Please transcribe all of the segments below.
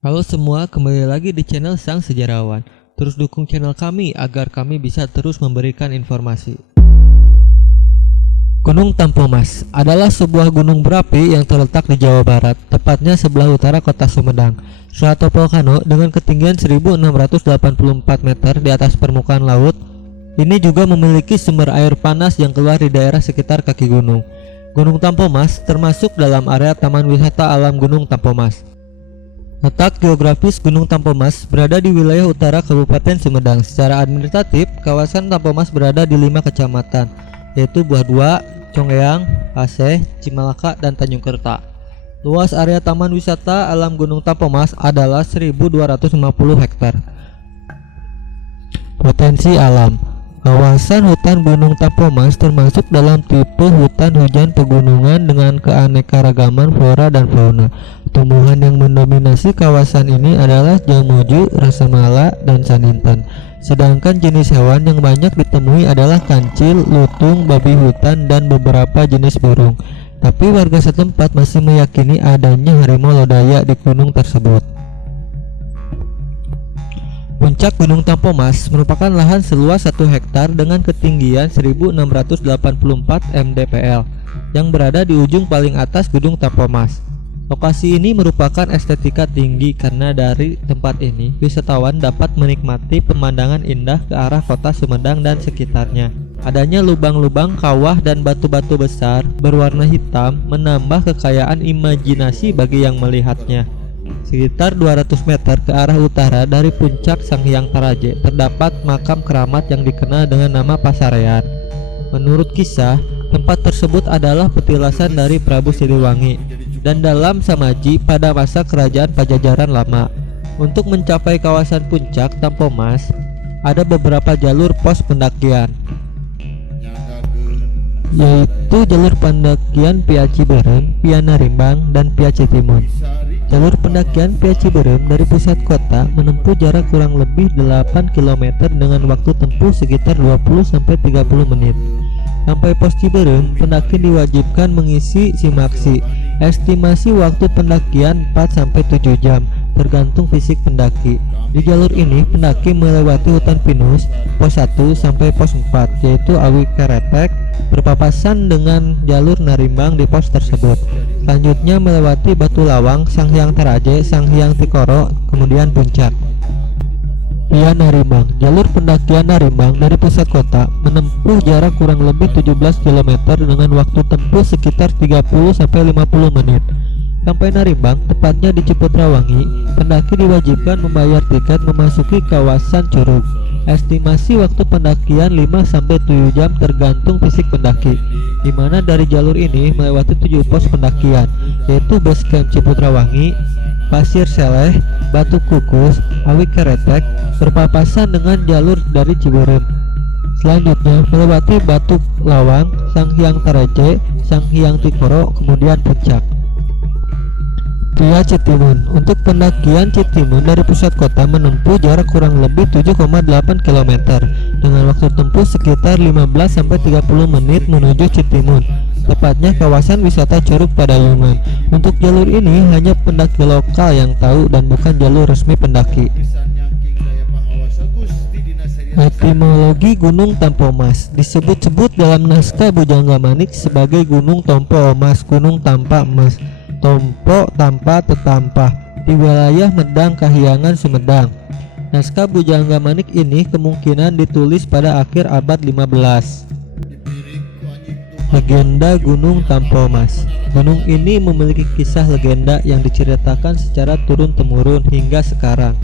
Halo semua, kembali lagi di channel Sang Sejarawan. Terus dukung channel kami agar kami bisa terus memberikan informasi. Gunung Tampomas adalah sebuah gunung berapi yang terletak di Jawa Barat, tepatnya sebelah utara kota Sumedang. Stratovolcano dengan ketinggian 1684 meter di atas permukaan laut, ini juga memiliki sumber air panas yang keluar di daerah sekitar kaki gunung. Gunung Tampomas termasuk dalam area Taman Wisata Alam Gunung Tampomas. Letak geografis Gunung Tampomas berada di wilayah utara Kabupaten Sumedang. Secara administratif, kawasan Tampomas berada di 5 kecamatan, yaitu Buah Dua, Congeyang, Paseh, Cimalaka, dan Tanjung Kerta. Luas area Taman Wisata Alam Gunung Tampomas adalah 1.250 hektar. Potensi alam. Kawasan hutan Gunung Tampomas termasuk dalam tipe hutan hujan pegunungan dengan keanekaragaman flora dan fauna. Tumbuhan yang mendominasi kawasan ini adalah jamuju, rasa mala, dan saninten. Sedangkan jenis hewan yang banyak ditemui adalah kancil, lutung, babi hutan, dan beberapa jenis burung. Tapi warga setempat masih meyakini adanya harimau lodaya di gunung tersebut. Puncak Gunung Tampomas merupakan lahan seluas 1 hektar dengan ketinggian 1684 mdpl yang berada di ujung paling atas Gunung Tampomas. Lokasi ini merupakan estetika tinggi karena dari tempat ini wisatawan dapat menikmati pemandangan indah ke arah kota Sumedang dan sekitarnya. Adanya lubang-lubang kawah dan batu-batu besar berwarna hitam menambah kekayaan imajinasi bagi yang melihatnya. Sekitar 200 meter ke arah utara dari puncak Sang Hyang Taraje terdapat makam keramat yang dikenal dengan nama Pasarean. Menurut kisah, tempat tersebut adalah petilasan dari Prabu Siliwangi dan dalam Samaji pada masa kerajaan Pajajaran lama. Untuk mencapai kawasan puncak Tampomas, ada beberapa jalur pos pendakian, yaitu jalur pendakian Pia Ciberem, Pia Narimbang, dan Pia Citimun. Jalur pendakian Pia Ciberem dari pusat kota menempuh jarak kurang lebih 8 km dengan waktu tempuh sekitar 20-30 menit. Sampai pos Ciberem, pendaki diwajibkan mengisi simaksi. Estimasi waktu pendakian 4-7 jam, tergantung fisik pendaki. Di jalur ini, pendaki melewati hutan pinus, pos 1 sampai pos 4, yaitu Awi Keretek, berpapasan dengan jalur Narimbang di pos tersebut. Selanjutnya melewati Batu Lawang, Sang Hyang Taraje, Sang Hyang Tikoro, kemudian puncak. Pia Narimbang. Jalur pendakian Narimbang dari pusat kota menempuh jarak kurang lebih 17 km dengan waktu tempuh sekitar 30-50 menit. Sampai Narimbang, tepatnya di Ciputrawangi, pendaki diwajibkan membayar tiket memasuki kawasan Curug. Estimasi waktu pendakian 5-7 jam tergantung fisik pendaki, di mana dari jalur ini melewati 7 pos pendakian, yaitu Base Camp Ciputrawangi, Pasir Seleh, Batu Kukus, Awi Keretek, berpapasan dengan jalur dari Ciberem. Selanjutnya melewati Batu Lawang, Sang Hyang Taraje, Sang Hyang Tikoro, kemudian puncak. Pia Citimun. Untuk pendakian Citimun dari pusat kota menempuh jarak kurang lebih 7,8 km dengan waktu tempuh sekitar 15-30 menit menuju Citimun, tepatnya kawasan wisata Curug Padayungan. Untuk jalur ini hanya pendaki lokal yang tahu dan bukan jalur resmi pendaki. Etimologi Gunung Tampomas disebut-sebut dalam naskah Bujangga Manik sebagai Gunung Tompo Omas, Gunung Tampa Emas, Tompo tanpa tetampah, di wilayah Medang Kahyangan Sumedang. Naskah Bujangga Manik ini kemungkinan ditulis pada akhir abad 15. Legenda Gunung Tampomas. Gunung ini memiliki kisah legenda yang diceritakan secara turun-temurun hingga sekarang.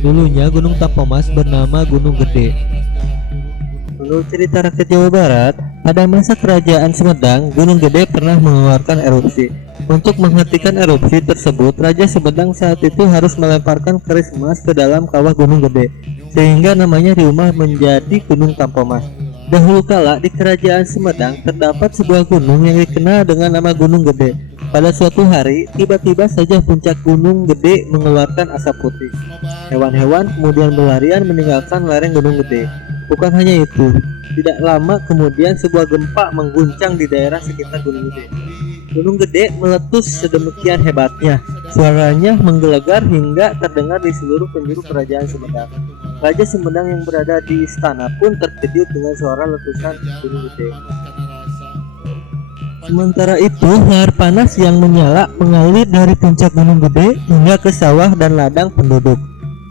Dulunya Gunung Tampomas bernama Gunung Gede. Menurut cerita rakyat Jawa Barat, pada masa kerajaan Sumedang, Gunung Gede pernah mengeluarkan erupsi. Untuk menghentikan erupsi tersebut, Raja Sumedang saat itu harus melemparkan keris emas ke dalam kawah Gunung Gede, sehingga namanya diubah menjadi Gunung Tampomas. Dahulu kala di kerajaan Sumedang terdapat sebuah gunung yang dikenal dengan nama Gunung Gede. Pada suatu hari, tiba-tiba saja puncak Gunung Gede mengeluarkan asap putih. Hewan-hewan kemudian berlarian meninggalkan lereng Gunung Gede. Bukan hanya itu, tidak lama kemudian sebuah gempa mengguncang di daerah sekitar Gunung Gede. Gunung Gede meletus sedemikian hebatnya. Suaranya menggelegar hingga terdengar di seluruh penjuru kerajaan Sumedang. Raja Sumedang yang berada di istana pun terkejut dengan suara letusan Gunung Gede. Sementara itu, lahar panas yang menyala mengalir dari puncak Gunung Gede hingga ke sawah dan ladang penduduk.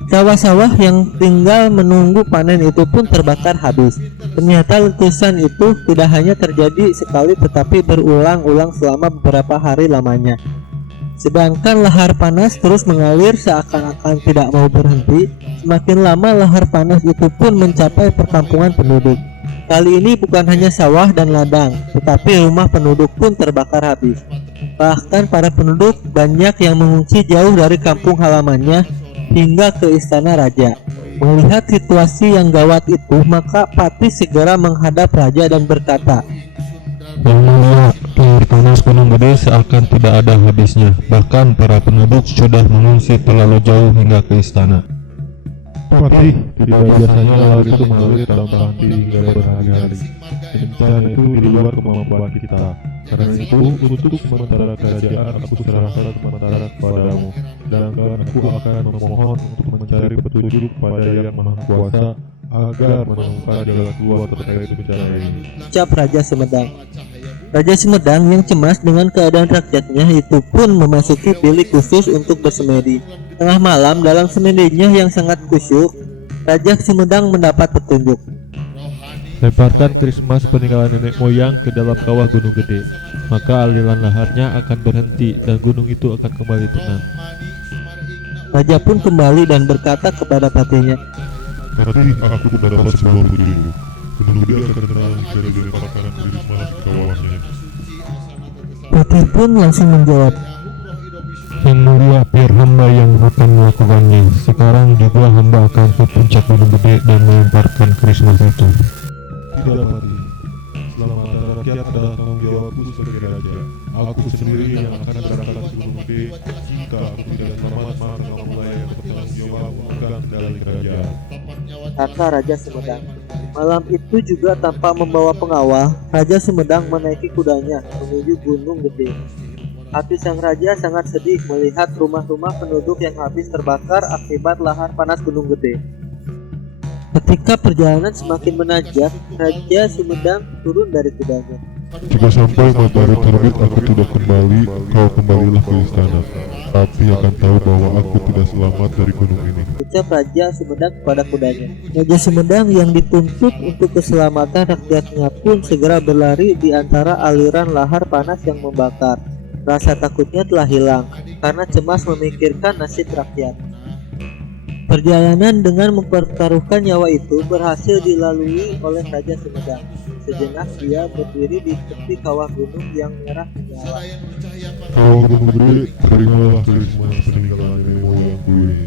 Sawah-sawah yang tinggal menunggu panen itu pun terbakar habis. Ternyata letusan itu tidak hanya terjadi sekali tetapi berulang-ulang selama beberapa hari lamanya. Sedangkan lahar panas terus mengalir seakan-akan tidak mau berhenti. Semakin lama lahar panas itu pun mencapai perkampungan penduduk. Kali ini bukan hanya sawah dan ladang, tetapi rumah penduduk pun terbakar habis. Bahkan para penduduk banyak yang mengungsi jauh dari kampung halamannya hingga ke istana raja. Melihat situasi yang gawat itu, maka Patih segera menghadap raja dan berkata, "Yang mulia, lahar panas Gunung Gede seakan tidak ada habisnya. Bahkan para penduduk sudah mengungsi terlalu jauh hingga ke istana." Patih, tidak biasanya lahar itu mengalir dalam berhenti hingga berhari-hari. Bencana itu di luar kemampuan kita. Karena itu, untuk sementara kerajaan aku serahkan sementara kepadamu. Sedangkan aku akan memohon untuk mencari petunjuk pada Yang Maha Kuasa agar menemukan jalan keluar terkait bencana ini. ucap Raja Sumedang. Raja Sumedang yang cemas dengan keadaan rakyatnya itu pun memasuki bilik khusus untuk bersemedi. Tengah malam dalam semedinya yang sangat khusyuk, Raja Sumedang mendapat petunjuk. Lemparkan keris emas peninggalan nenek moyang ke dalam kawah Gunung Gede, maka aliran laharnya akan berhenti dan gunung itu akan kembali tenang. Raja pun kembali dan berkata kepada patihnya, Patih, aku mendapat sebuah petunjuk. Gunung Gede akan tenang jika dilemparkan keris emas ke kawahnya. Patih pun langsung menjawab, Yang mulia, biar hamba yang akan melakukannya. Sekarang juga hamba akan ke puncak Gunung Gede dan melemparkan keris emas itu. Tidak, Patih. Keselamatan rakyat adalah tanggung jawabku sebagai raja. Aku sendiri yang akan berangkat ke Gunung Gede. Jika aku tidak selamat, maka kamulah yang bertanggung jawab memegang kendali kerajaan. kata Raja Sumedang. Malam itu juga tanpa membawa pengawal, Raja Sumedang menaiki kudanya menuju Gunung Gede. Hati sang raja sangat sedih melihat rumah-rumah penduduk yang habis terbakar akibat lahar panas Gunung Gede. Ketika perjalanan semakin menanjak, Raja Sumedang turun dari kudanya. Jika sampai matahari terbit aku tidak kembali, kau kembalilah ke istana. Tapi akan tahu bahwa aku tidak selamat dari gunung ini. Ucap Raja Sumedang kepada kudanya. Raja Sumedang yang dituntut untuk keselamatan rakyatnya pun segera berlari di antara aliran lahar panas yang membakar. Rasa takutnya telah hilang karena cemas memikirkan nasib rakyat. Perjalanan dengan mempertaruhkan nyawa itu berhasil dilalui oleh Raja Sumedang. Sejenak dia berdiri di tepi kawah gunung yang merah menyala. Kau Gunung Gede, terimalah keris emas peninggalan nenek moyangku ini.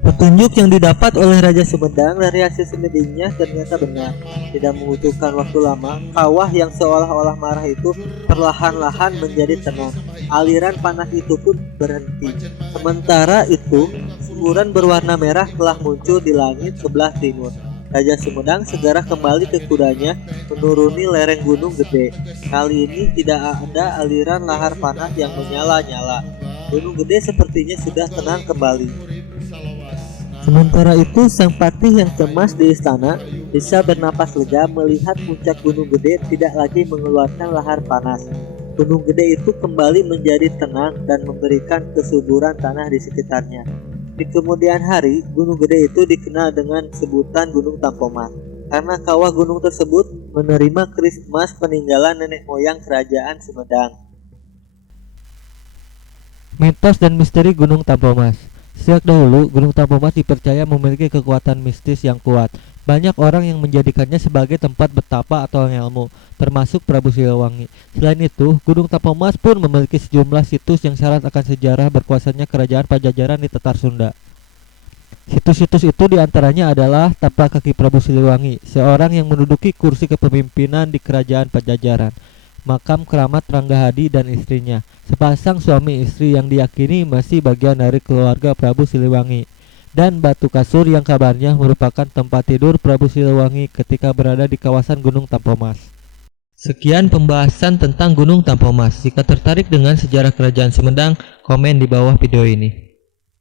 Petunjuk yang didapat oleh Raja Sumedang dari hasil semedinya ternyata benar. Tidak membutuhkan waktu lama, kawah yang seolah-olah marah itu perlahan-lahan menjadi tenang. Aliran panas itu pun berhenti. Sementara itu, semburan berwarna merah telah muncul di langit sebelah timur. Raja Sumedang segera kembali ke kudanya menuruni lereng Gunung Gede. Kali ini tidak ada aliran lahar panas yang menyala-nyala. Gunung Gede sepertinya sudah tenang kembali. Sementara itu, sang patih yang cemas di istana bisa bernapas lega melihat puncak Gunung Gede tidak lagi mengeluarkan lahar panas. Gunung Gede itu kembali menjadi tenang dan memberikan kesuburan tanah di sekitarnya. Di kemudian hari, Gunung Gede itu dikenal dengan sebutan Gunung Tampomas karena kawah gunung tersebut menerima keris emas peninggalan nenek moyang kerajaan Sumedang. Mitos dan misteri Gunung Tampomas. Sejak dahulu, Gunung Tampomas dipercaya memiliki kekuatan mistis yang kuat. Banyak orang yang menjadikannya sebagai tempat betapa atau ilmu, termasuk Prabu Siliwangi. Selain itu, Gunung Tampomas pun memiliki sejumlah situs yang syarat akan sejarah berkuasanya kerajaan Pajajaran di Tatar Sunda. Situs-situs itu diantaranya adalah tapak kaki Prabu Siliwangi, seorang yang menduduki kursi kepemimpinan di kerajaan Pajajaran. Makam keramat Ranggahadi dan istrinya, sepasang suami istri yang diyakini masih bagian dari keluarga Prabu Siliwangi, dan batu kasur yang kabarnya merupakan tempat tidur Prabu Siliwangi ketika berada di kawasan Gunung Tampomas. Sekian pembahasan tentang Gunung Tampomas. Jika tertarik dengan sejarah Kerajaan Sumedang, komen di bawah video ini.